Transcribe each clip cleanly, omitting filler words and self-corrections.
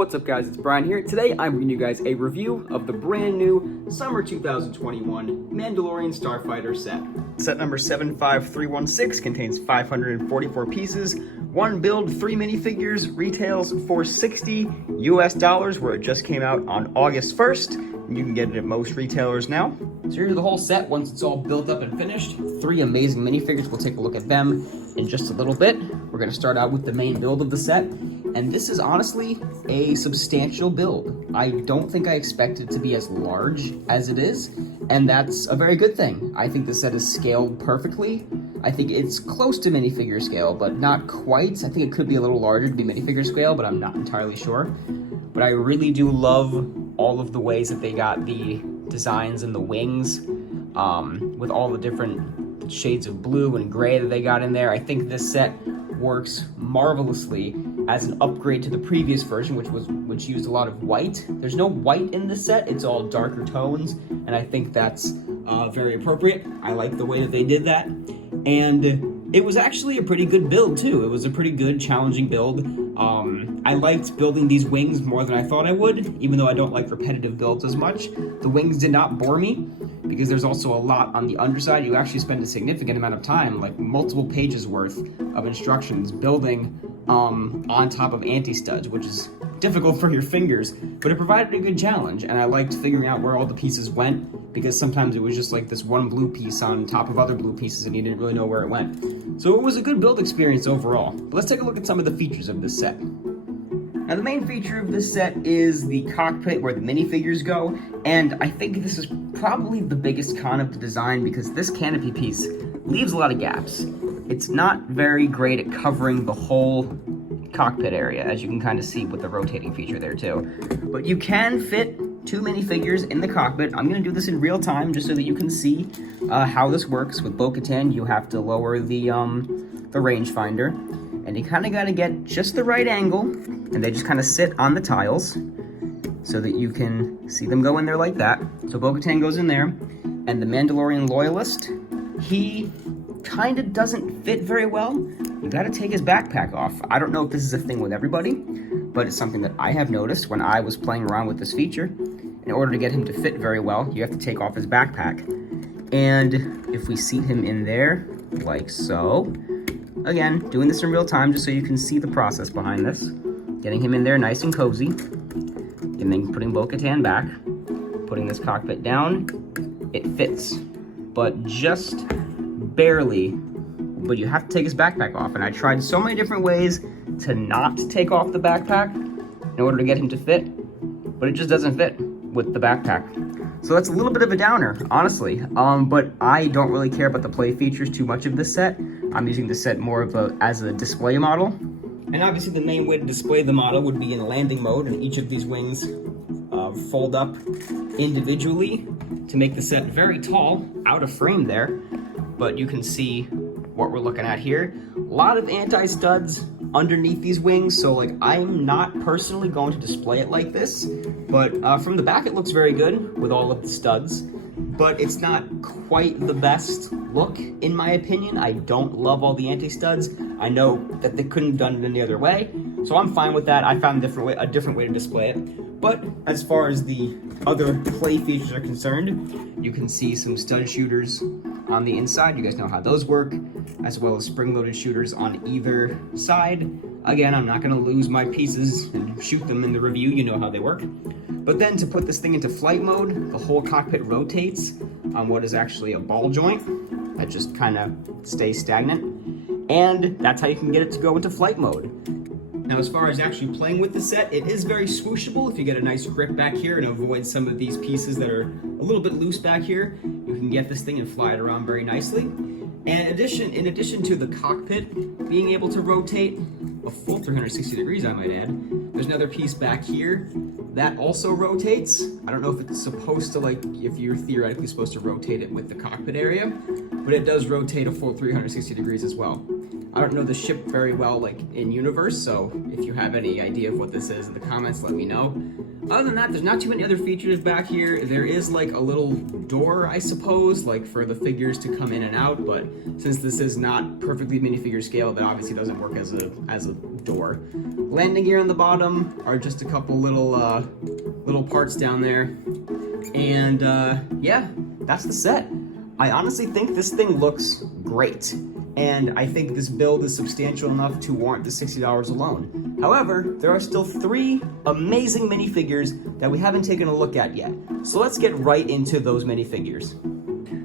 What's up guys, it's Brian here. Today I'm bringing you guys a review of the brand new Summer 2021 Mandalorian Starfighter set. Set number 75316 contains 544 pieces, one build, 3 minifigures, retails for $60 US, where it just came out on August 1st. You can get it at most retailers now. So here's the whole set once it's all built up and finished. 3 amazing minifigures. We'll take a look at them in just a little bit. We're going to start out with the main build of the set. And this is honestly a substantial build. I don't think I expected it to be as large as it is, and that's a very good thing. I think the set is scaled perfectly. I think it's close to minifigure scale, but not quite. I think it could be a little larger to be minifigure scale, but I'm not entirely sure. But I really do love all of the ways that they got the designs and the wings, with all the different shades of blue and gray that they got in there. I think this set works marvelously as an upgrade to the previous version, which used a lot of white. There's no white in this set, it's all darker tones, and I think that's very appropriate. I like the way that they did that. And it was actually a pretty good build too. It was a pretty good, challenging build. I liked building these wings more than I thought I would, even though I don't like repetitive builds as much. The wings did not bore me, because there's also a lot on the underside. You actually spend a significant amount of time, like multiple pages worth of instructions, building on top of anti-studs, which is difficult for your fingers, but it provided a good challenge, and I liked figuring out where all the pieces went, because sometimes it was just like this one blue piece on top of other blue pieces and you didn't really know where it went. So it was a good build experience overall. But let's take a look at some of the features of this set. Now the main feature of this set is the cockpit where the minifigures go, and I think this is probably the biggest con of the design, because this canopy piece leaves a lot of gaps. It's not very great at covering the whole cockpit area, as you can kind of see with the rotating feature there too. But you can fit 2 minifigures in the cockpit. I'm going to do this in real time just so that you can see how this works. With Bo-Katan, you have to lower the rangefinder, and you kind of got to get just the right angle, and they just kind of sit on the tiles so that you can see them go in there like that. So Bo-Katan goes in there, and the Mandalorian Loyalist, he kind of doesn't fit very well. You got to take his backpack off. I don't know if this is a thing with everybody, but it's something that I have noticed when I was playing around with this feature. In order to get him to fit very well, you have to take off his backpack. And if we seat him in there, like so, again, doing this in real time just so you can see the process behind this. Getting him in there nice and cozy, and then putting Bo-Katan back, putting this cockpit down. It fits, but just barely. But you have to take his backpack off, and I tried so many different ways to not take off the backpack in order to get him to fit, but it just doesn't fit with the backpack. So that's a little bit of a downer, honestly, but I don't really care about the play features too much of this set. I'm using this set more of as a display model. And obviously the main way to display the model would be in landing mode, and each of these wings fold up individually to make the set very tall, out of frame there. But you can see what we're looking at here. A lot of anti-studs underneath these wings, so like I'm not personally going to display it like this, but from the back it looks very good with all of the studs, but it's not quite the best look in my opinion. I don't love all the anti-studs. I know that they couldn't have done it any other way, so I'm fine with that. I found a different way to display it. But as far as the other play features are concerned, you can see some stud shooters on the inside. You guys know how those work, as well as spring-loaded shooters on either side. Again, I'm not going to lose my pieces and shoot them in the review. You know how they work. But then to put this thing into flight mode, the whole cockpit rotates on what is actually a ball joint that just kind of stays stagnant. And that's how you can get it to go into flight mode. Now, as far as actually playing with the set, it is very swooshable. If you get a nice grip back here and avoid some of these pieces that are a little bit loose back here, you can get this thing and fly it around very nicely. And in addition to the cockpit being able to rotate a full 360 degrees, I might add, there's another piece back here that also rotates. I don't know if it's supposed to, like, if you're theoretically supposed to rotate it with the cockpit area, but it does rotate a full 360 degrees as well. I don't know the ship very well, like in universe, so if you have any idea of what this is in the comments, let me know. Other than that, there's not too many other features back here. There is like a little door, I suppose, like for the figures to come in and out, but since this is not perfectly minifigure scale, that obviously doesn't work as a door. Landing gear on the bottom are just a couple little parts down there. And yeah, that's the set. I honestly think this thing looks great, and I think this build is substantial enough to warrant the $60 alone. However, there are still 3 amazing minifigures that we haven't taken a look at yet. So let's get right into those minifigures.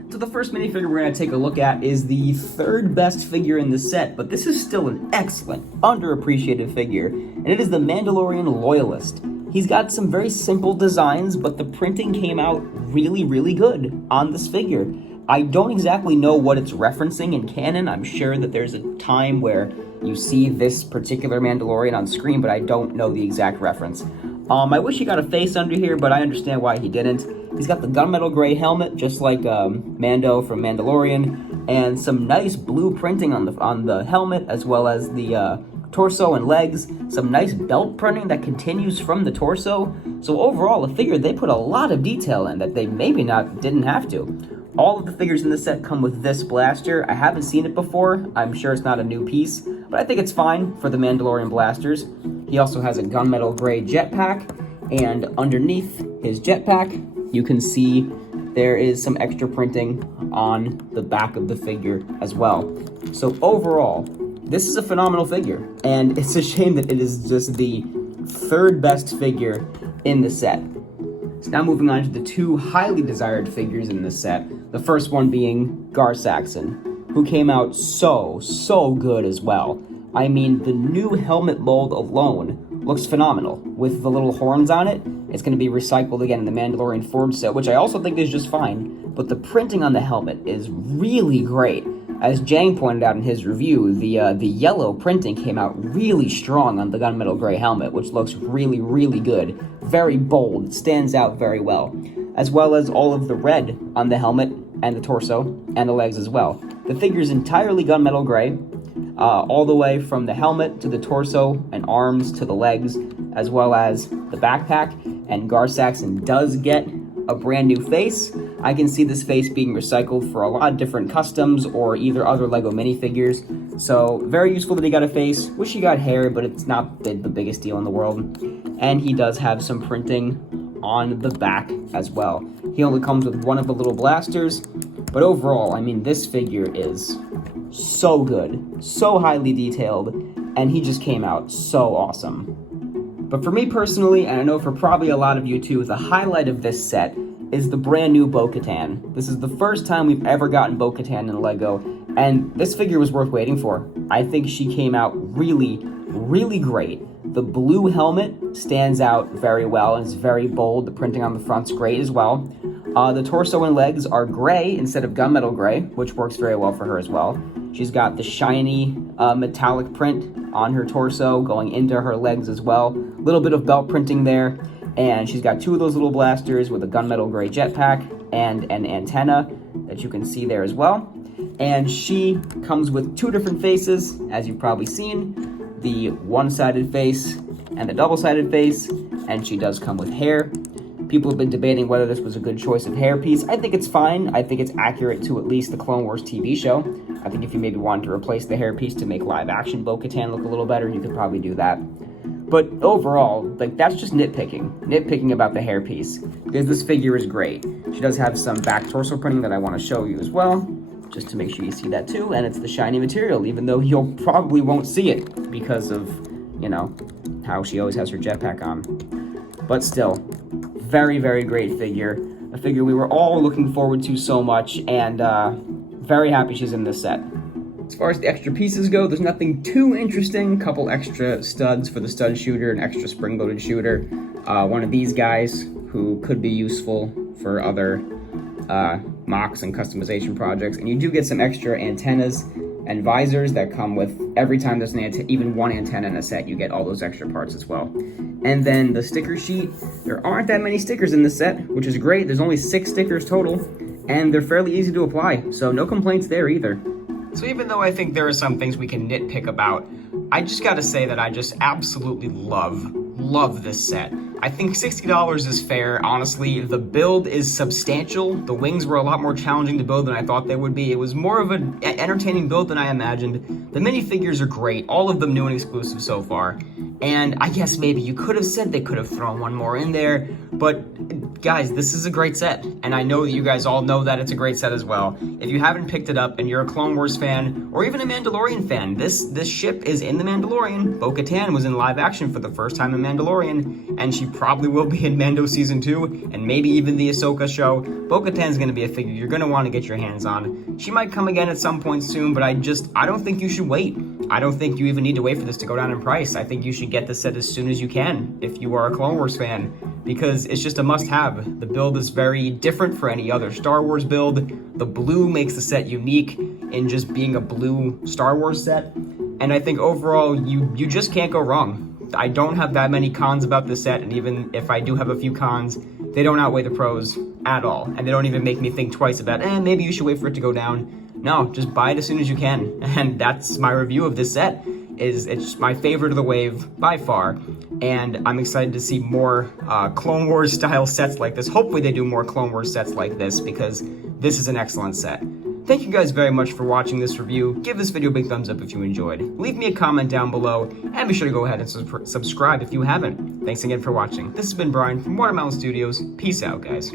So the first minifigure we're going to take a look at is the 3rd best figure in the set, but this is still an excellent, underappreciated figure, and it is the Mandalorian Loyalist. He's got some very simple designs, but the printing came out really, really good on this figure. I don't exactly know what it's referencing in canon. I'm sure that there's a time where you see this particular Mandalorian on screen, but I don't know the exact reference. I wish he got a face under here, but I understand why he didn't. He's got the gunmetal gray helmet, just like Mando from Mandalorian, and some nice blue printing on the helmet, as well as the torso and legs. Some nice belt printing that continues from the torso. So overall, a figure they put a lot of detail in that they maybe didn't have to. All of the figures in the set come with this blaster. I haven't seen it before. I'm sure it's not a new piece, but I think it's fine for the Mandalorian blasters. He also has a gunmetal gray jetpack, and underneath his jetpack, you can see there is some extra printing on the back of the figure as well. So overall, this is a phenomenal figure, and it's a shame that it is just the 3rd best figure in the set. So now moving on to the 2 highly desired figures in this set. The first one being Gar Saxon, who came out so good as well. I mean, the new helmet mold alone looks phenomenal. With the little horns on it, it's going to be recycled again in the Mandalorian Forge set, which I also think is just fine. But the printing on the helmet is really great. As Jang pointed out in his review, the yellow printing came out really strong on the gunmetal gray helmet, which looks really, really good. Very bold, it stands out very well. As well as all of the red on the helmet and the torso and the legs as well. The figure's entirely gunmetal gray, all the way from the helmet to the torso and arms to the legs, as well as the backpack. And Gar Saxon does get a brand new face. I can see this face being recycled for a lot of different customs or either other LEGO minifigures. So very useful that he got a face. Wish he got hair, but it's not the biggest deal in the world. And he does have some printing on the back as well. He only comes with one of the little blasters, but overall, I mean, this figure is so good, so highly detailed, and he just came out so awesome. But for me personally, and I know for probably a lot of you too, the highlight of this set is the brand new Bo-Katan. This is the first time we've ever gotten Bo-Katan in LEGO, and this figure was worth waiting for. I think she came out really, really great. The blue helmet stands out very well and is very bold. The printing on the front's great as well. The torso and legs are gray instead of gunmetal gray, which works very well for her as well. She's got the shiny metallic print on her torso going into her legs as well. A little bit of belt printing there. And she's got 2 of those little blasters with a gunmetal gray jetpack and an antenna that you can see there as well. And she comes with 2 different faces, as you've probably seen. The one-sided face and the double-sided face. And she does come with hair. People have been debating whether this was a good choice of hairpiece. I think it's fine. I think it's accurate to at least the Clone Wars TV show. I think if you maybe wanted to replace the hairpiece to make live-action Bo-Katan look a little better, you could probably do that. But overall, like, that's just nitpicking about the hairpiece, because this figure is great. She does have some back torso printing that I want to show you as well, just to make sure you see that too, and it's the shiny material, even though you probably won't see it because of, you know, how she always has her jetpack on. But still, very, very great figure. A figure we were all looking forward to so much, and very happy she's in this set. As far as the extra pieces go, there's nothing too interesting. Couple extra studs for the stud shooter, an extra spring-loaded shooter. One of these guys who could be useful for other mocks and customization projects. And you do get some extra antennas and visors that come with every time there's even one antenna in a set, you get all those extra parts as well. And then the sticker sheet, there aren't that many stickers in this set, which is great. There's only 6 stickers total, and they're fairly easy to apply, so no complaints there either. So even though I think there are some things we can nitpick about, I just gotta say that I just absolutely love this set. I think $60 is fair, honestly. The build is substantial. The wings were a lot more challenging to build than I thought they would be. It was more of an entertaining build than I imagined. The minifigures are great, all of them new and exclusive so far. And I guess maybe you could have said they could have thrown one more in there, but guys, this is a great set, and I know that you guys all know that it's a great set as well. If you haven't picked it up and you're a Clone Wars fan, or even a Mandalorian fan, this ship is in The Mandalorian. Bo-Katan was in live action for the first time in Mandalorian, and she probably will be in Mando Season 2, and maybe even the Ahsoka show. Bo-Katan's gonna be a figure you're gonna want to get your hands on. She might come again at some point soon, but I don't think you should wait. I don't think you even need to wait for this to go down in price. I think you should get the set as soon as you can if you are a Clone Wars fan, because it's just a must-have. The build is very different for any other Star Wars build. The blue makes the set unique in just being a blue Star Wars set, and I think overall you just can't go wrong. I don't have that many cons about this set, and even if I do have a few cons, they don't outweigh the pros at all, and they don't even make me think twice about, maybe you should wait for it to go down. No, just buy it as soon as you can, and that's my review of this set. It's my favorite of the wave by far, and I'm excited to see more Clone Wars style sets like this. Hopefully they do more Clone Wars sets like this, because this is an excellent set. Thank you guys very much for watching this review. Give this video a big thumbs up if you enjoyed. Leave me a comment down below, and be sure to go ahead and subscribe if you haven't. Thanks again for watching. This has been Brian from Watermelon Studios. Peace out, guys.